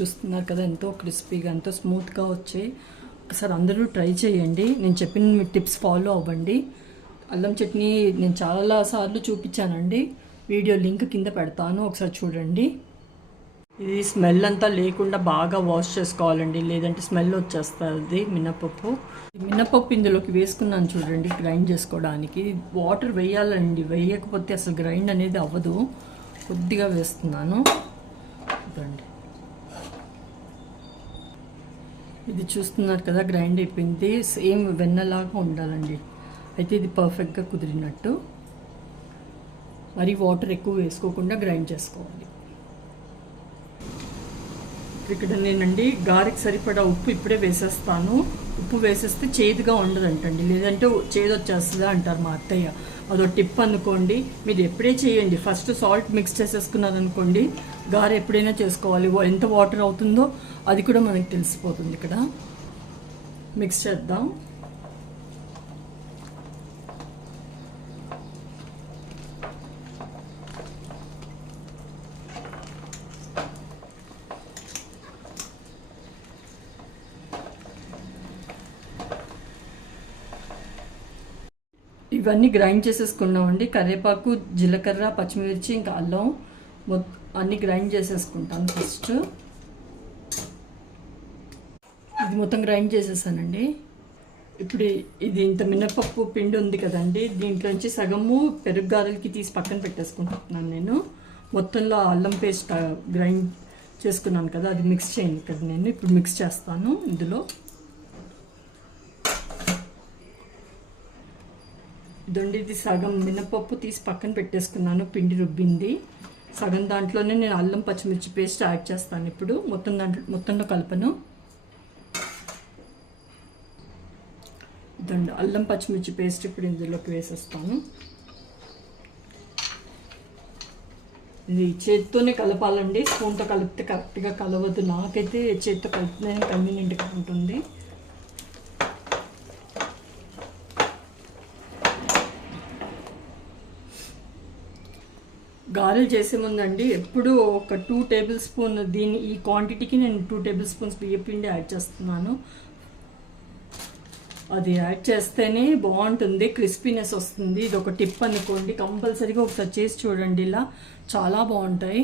చూస్తున్నారు కదా ఎంతో క్రిస్పీగా ఎంతో స్మూత్గా వచ్చాయి. ఒకసారి అందరూ ట్రై చేయండి. నేను చెప్పిన టిప్స్ ఫాలో అవ్వండి. అల్లం చట్నీ నేను చాలా సార్లు చూపించానండి. వీడియో లింక్ కింద పెడతాను. ఒకసారి చూడండి. ఇది స్మెల్ అంతా లేకుండా బాగా వాష్ చేసుకోవాలండి. లేదంటే స్మెల్ వచ్చేస్తుంది మినపప్పు. మినపప్పు ఇందులోకి వేసుకున్నాను చూడండి గ్రైండ్ చేసుకోవడానికి. వాటర్ వేయాలండి. వేయకపోతే అసలు గ్రైండ్ అనేది అవ్వదు. కొద్దిగా వేస్తున్నాను. చూడండి ఇది చూస్తున్నారు కదా గ్రైండ్ అయిపోయింది. సేమ్ వెన్నలాగా ఉండాలండి. అయితే ఇది పర్ఫెక్ట్గా కుదిరినట్టు. మరి వాటర్ ఎక్కువ వేసుకోకుండా గ్రైండ్ చేసుకోవాలి. ఇక్కడ నేనండి గారెకి సరిపడా ఉప్పు ఇప్పుడే వేసేస్తాను. ఉప్పు వేసేస్తే చేదుగా ఉండదంటండి. లేదంటే చేదు వచ్చేస్తుందా అంటారు మా అత్తయ్య. అదో టిప్ అనుకోండి. మీరు ఎప్పుడే చేయండి. ఫస్ట్ సాల్ట్ మిక్స్ చేసేసుకున్నారనుకోండి గారె ఎప్పుడైనా చేసుకోవాలి. ఎంత వాటర్ అవుతుందో అది కూడా మనకి తెలిసిపోతుంది ఇక్కడ. మిక్స్ చేద్దాం. ఇవన్నీ గ్రైండ్ చేసేసుకున్నామండి కరివేపాకు జీలకర్ర పచ్చిమిర్చి ఇంకా అల్లం అన్నీ గ్రైండ్ చేసేసుకుంటాను ఫస్ట్. ఇది మొత్తం గ్రైండ్ చేసేసానండి. ఇప్పుడు ఇది ఇంత మినపప్పు పిండి ఉంది కదండి దీంట్లోంచి సగము పెరుగు గారెలకి తీసి పక్కన పెట్టేసుకుంటున్నాను నేను. మొత్తంలో అల్లం పేస్ట్ గ్రైండ్ చేసుకున్నాను కదా అది మిక్స్ చేయండి కదా నేను. ఇప్పుడు మిక్స్ చేస్తాను ఇందులో. దొండిది ఇది సగం మినపప్పు తీసి పక్కన పెట్టేసుకున్నాను పిండి రుబ్బింది. సగం దాంట్లోనే నేను అల్లం పచ్చిమిర్చి పేస్ట్ యాడ్ చేస్తాను ఇప్పుడు. మొత్తం దాంట్లో మొత్తంలో కలపను. దండ అల్లం పచ్చిమిర్చి పేస్ట్ ఇప్పుడు ఇందులోకి వేసేస్తాను. ఇది చేతితోనే కలపాలండి. స్పూన్తో కలిపితే కరెక్ట్గా కలవద్దు నాకైతే చేతితో కలిపితే కన్వీనియంట్గా ఉంటుంది. గారెలు చేసే ముందండి ఎప్పుడు ఒక టూ టేబుల్ స్పూన్ దీని ఈ క్వాంటిటీకి నేను టూ టేబుల్ స్పూన్స్ బియ్యం పిండి యాడ్ చేస్తున్నాను. అది యాడ్ చేస్తేనే బాగుంటుంది క్రిస్పీనెస్ వస్తుంది. ఇది ఒక టిప్ అనుకోండి కంపల్సరీగా ఒకసారి చేసి చూడండి ఇలా. చాలా బాగుంటాయి.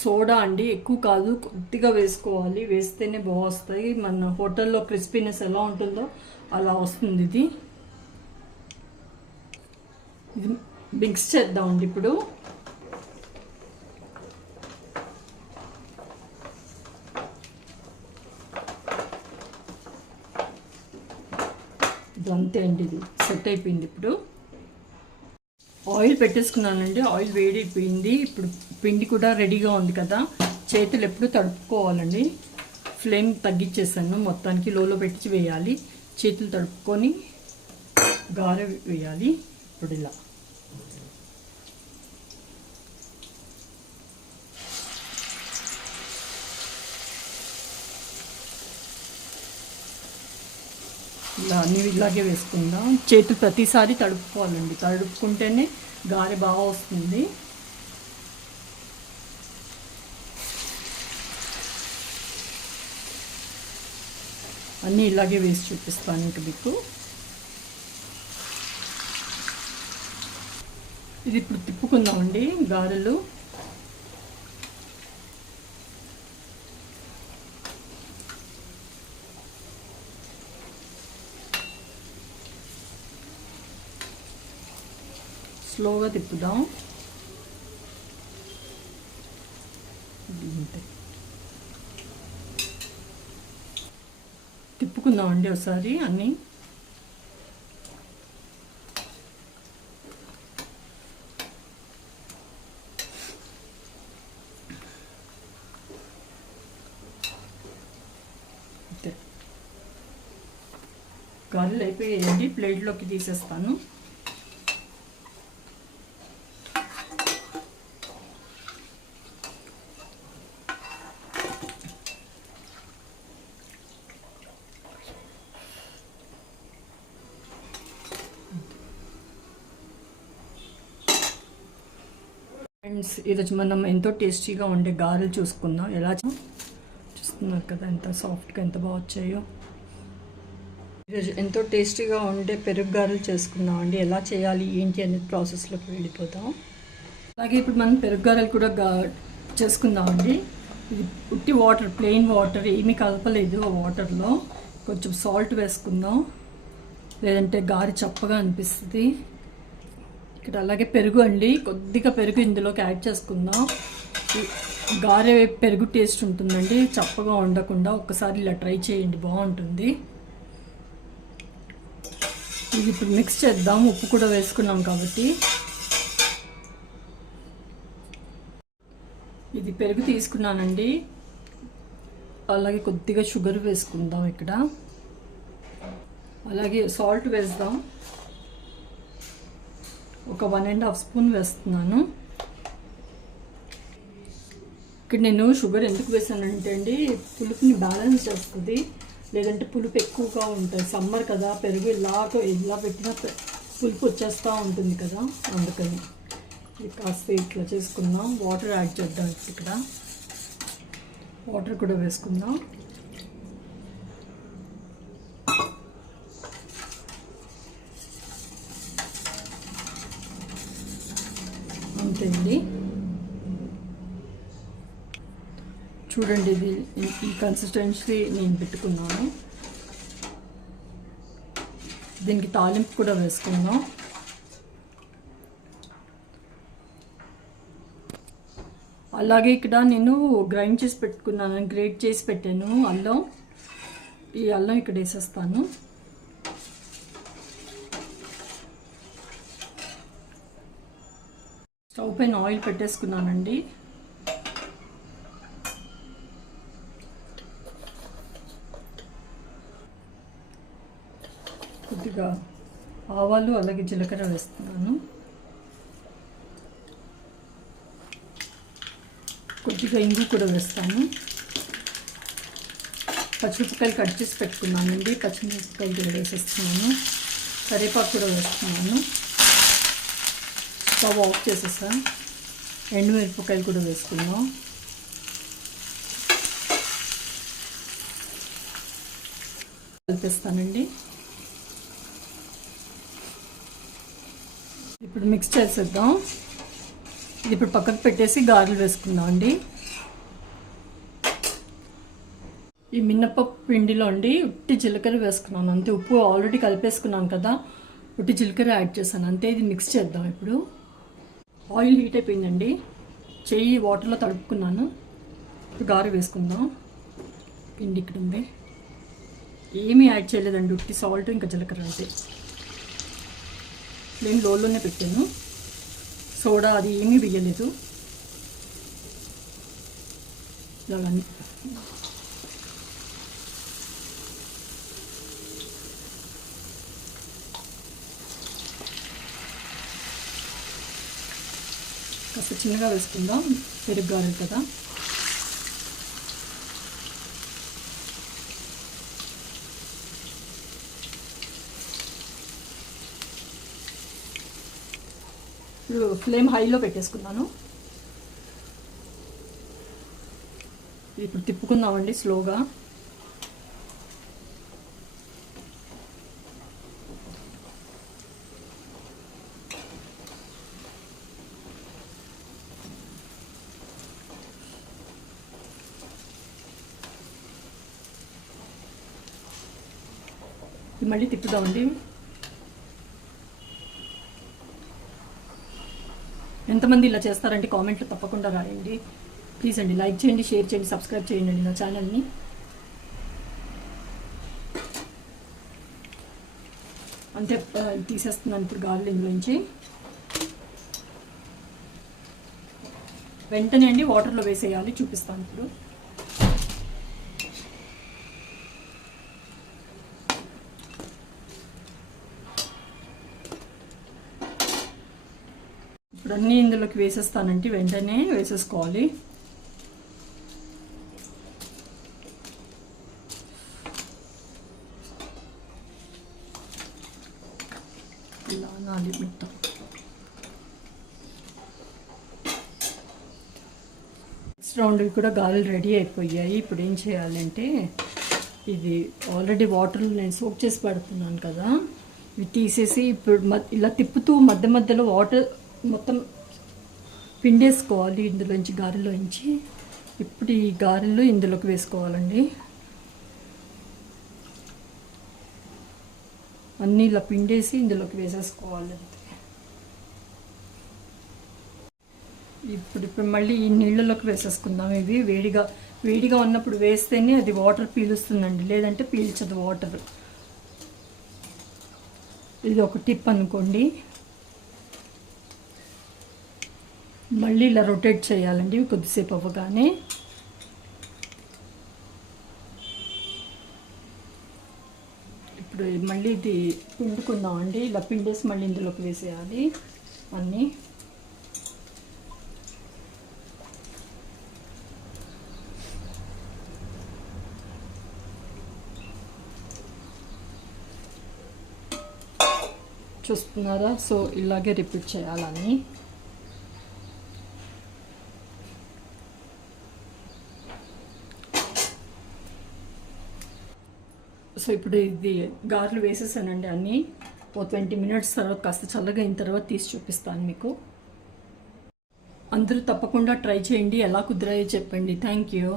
సోడా అండి ఎక్కువ కాదు కొద్దిగా వేసుకోవాలి. వేస్తేనే బాగా వస్తాయి మన హోటల్లో క్రిస్పీనెస్ ఎలా ఉంటుందో అలా వస్తుంది ఇది. ఇది మిక్స్ చేద్దామండి ఇప్పుడు. ఇది అంతే అండి ఇది సెట్ అయిపోయింది ఇప్పుడు. ఆయిల్ పెట్టేసుకున్నానండి ఆయిల్ వేడైపోయింది. ఇప్పుడు పిండి కూడా రెడీగా ఉంది కదా చేతులు ఎప్పుడు తడుపుకోవాలండి. ఫ్లేమ్ తగ్గించేసాను మొత్తానికి లోలో పెట్టి వేయాలి. చేతులు తడుపుకొని గారె వేయాలి ఇప్పుడు ఇలా. ఇలా అన్ని ఇలాగే వేసుకుందాం. చేతి ప్రతిసారి తడుపుకోవాలండి. తడుపుకుంటేనే గారె బాగా వస్తుంది. అన్నీ ఇలాగే వేసి చూపిస్తాను ఇంక మీకు. ఇది ఇప్పుడు తిప్పుకుందామండి గారెలు. స్లోగా తిప్పుదాం. తిప్పుకుందాం అండి తిప్పుకుందామండి ఒకసారి అన్నీ. అంతే. గారెలు అయిపోయాయండి. ప్లేట్లోకి తీసేస్తాను. ఫ్రెండ్స్ ఈరోజు మనం ఎంతో టేస్టీగా ఉండే గారెలు చూసుకుందాం. ఎలా చూస్తున్నారు కదా ఎంత సాఫ్ట్గా ఎంత బాగా వచ్చాయో. ఈరోజు ఎంతో టేస్టీగా ఉండే పెరుగు గారెలు చేసుకుందాం అండి. ఎలా చేయాలి ఏంటి అనేది ప్రాసెస్లోకి వెళ్ళిపోతాం అలాగే ఇప్పుడు మనం పెరుగు గారెలు కూడా గా చేసుకుందాం అండి. ఇది ఉట్టి వాటర్ ప్లెయిన్ వాటర్ ఏమీ కలపలేదు ఆ వాటర్లో. కొంచెం సాల్ట్ వేసుకుందాం. లేదంటే గారి చప్పగా అనిపిస్తుంది. ఇక్కడ అలాగే పెరుగు అండి. కొద్దిగా పెరుగు ఇందులోకి యాడ్ చేసుకుందాం. గారె పెరుగు టేస్ట్ ఉంటుందండి. చప్పగా ఉండకుండా ఒక్కసారి ఇలా ట్రై చేయండి. బాగుంటుంది. ఇది ఇప్పుడు మిక్స్ చేద్దాం. ఉప్పు కూడా వేసుకున్నాం కాబట్టి. ఇది పెరుగు తీసుకున్నానండి. అలాగే కొద్దిగా షుగర్ వేసుకుందాం ఇక్కడ. అలాగే సాల్ట్ వేద్దాం. ఒక వన్ అండ్ హాఫ్ స్పూన్ వేస్తున్నాను. ఇక్కడ నేను షుగర్ ఎందుకు వేసానంటే అండి పులుపుని బ్యాలెన్స్ చేస్తుంది. లేదంటే పులుపు ఎక్కువగా ఉంటుంది. సమ్మర్ కదా పెరుగు ఇలాగ ఇలా పెట్టినా పులుపు వచ్చేస్తూ ఉంటుంది కదా అందుకని. ఇది కాస్త ఇట్లా చేసుకుందాం. వాటర్ యాడ్ చేద్దాం ఇక్కడ. వాటర్ కూడా వేసుకుందాం అంతే అండి చూడండి ఇది ఈ- కన్సిస్టెన్సీ నేను పెట్టుకున్నాను. దీనికి తాలింపు కూడా వేసుకుందాం. అలాగే ఇక్కడ నేను గ్రైండ్ చేసి పెట్టుకున్నాను గ్రేట్ చేసి పెట్టాను అల్లం. ఈ అల్లం ఇక్కడ వేసేస్తాను. స్టవ్ పైన ఆయిల్ పెట్టేసుకున్నానండి. కొద్దిగా ఆవాలు అలాగే జీలకర్ర వేస్తున్నాను. కొద్దిగా ఇంగు కూడా వేస్తాను. పచ్చిమిరపకాయలు కట్ చేసి పెట్టుకున్నానండి. పచ్చిమిరపకాయలు కూడా వేసేస్తున్నాను. కరివేపాకు కూడా వేస్తున్నాను. స్టవ్ ఆఫ్ చేసేసా. ఎండుమిరపకాయలు కూడా వేసుకున్నాం కలిపేస్తానండి. ఇప్పుడు మిక్స్ చేసేద్దాం. ఇది ఇప్పుడు పక్కకు పెట్టేసి గారెలు వేసుకుందాం అండి. ఈ మినపప్పు పిండిలో అండి ఉట్టి జీలకర్ర వేసుకున్నాను. అంతే ఉప్పు ఆల్రెడీ కలిపేసుకున్నాను కదా ఉట్టి జీలకర్ర యాడ్ చేశాను. అంతే ఇది మిక్స్ చేద్దాం ఇప్పుడు. ఆయిల్ హీట్ అయిపోయిందండి. చెయ్యి వాటర్లో తడుపుకున్నాను. ఇప్పుడు గారె వేసుకుందాం. పిండి ఇక్కడ ఉంది. ఏమీ యాడ్ చేయలేదండి ఉట్టి సాల్ట్ ఇంకా జీలకర్ర అంతే. నేను లోలోనే పెట్టాను. సోడా అది ఏమీ వేయలేదు. ఇలాగని కాస్త చిన్నగా వేసుకుందాం. పెరుగు గారెలు కదా. ఇప్పుడు ఫ్లేమ్ హైలో పెట్టేసుకున్నాను. ఇప్పుడు తిప్పుకుందామండి స్లోగా. మళ్ళీ తిప్పుదామండి. ఎంతమంది ఇలా చేస్తారంటే కామెంట్లు తప్పకుండా రాయండి. ప్లీజ్ అండి లైక్ చేయండి షేర్ చేయండి సబ్స్క్రైబ్ చేయండి నా ఛానల్ని అంతే తీసేస్తున్నాను ఇప్పుడు గాలి ఇందులోంచి వెంటనే అండి వాటర్లో వేసేయాలి చూపిస్తాను ఇప్పుడు. ఇప్పుడు అన్నీ ఇందులోకి వేసేస్తానంటే వెంటనే వేసేసుకోవాలి. ఇలా నాది మొత్తం. రౌండ్వి కూడా గాలి రెడీ అయిపోయాయి. ఇప్పుడు ఏం చేయాలంటే ఇది ఆల్రెడీ వాటర్లో నేను సోప్ చేసి పెడుతున్నాను కదా. ఇవి తీసేసి ఇప్పుడు మ- ఇలా తిప్పుతూ మధ్య మధ్యలో వాటర్ మొత్తం పిండేసుకోవాలి ఇందులోంచి గారెలోంచి. ఇప్పుడు ఈ గారెలు ఇందులోకి వేసుకోవాలండి. అన్నీ ఇలా పిండేసి ఇందులోకి వేసేసుకోవాలి ఇప్పుడు ఇప్పుడు మళ్ళీ ఈ నీళ్ళలోకి వేసేసుకుందాం. ఇవి వేడిగా వేడిగా ఉన్నప్పుడు వేస్తేనే అది వాటర్ పీలుస్తుందండి. లేదంటే పీల్చదు వాటర్. ఇది ఒక టిప్ అనుకోండి. మళ్ళీ ఇలా రొటేట్ చేయాలండి కొద్దిసేపు అవ్వగానే. ఇప్పుడు మళ్ళీ ఇది పిండుకుందాం అండి ఇలా పిండేసి మళ్ళీ ఇందులోకి వేసేయాలి అన్నీ. చూస్తున్నారా? సో ఇలాగే రిపీట్ చేయాలని సో ఇప్పుడు ఇది గారెలు వేసేసానండి అన్నీ. ఓ ట్వంటీ మినిట్స్ తర్వాత కాస్త చల్లగా అయిన తర్వాత తీసి చూపిస్తాను మీకు. అందరూ తప్పకుండా ట్రై చేయండి ఎలా కుదిరాయో చెప్పండి. థ్యాంక్ యూ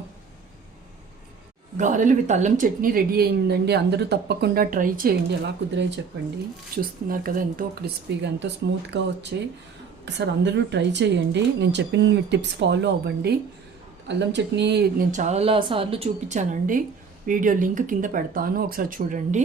గారెలు విత్ అల్లం చట్నీ రెడీ అయిందండి. అందరూ తప్పకుండా ట్రై చేయండి ఎలా కుదిరాయో చెప్పండి. చూస్తున్నారు కదా ఎంతో క్రిస్పీగా ఎంతో స్మూత్గా వచ్చాయి. ఒకసారి అందరూ ట్రై చేయండి. నేను చెప్పిన టిప్స్ ఫాలో అవ్వండి. అల్లం చట్నీ నేను చాలా సార్లు చూపించానండి. వీడియో లింక్ కింద పెడతాను. ఒకసారి చూడండి.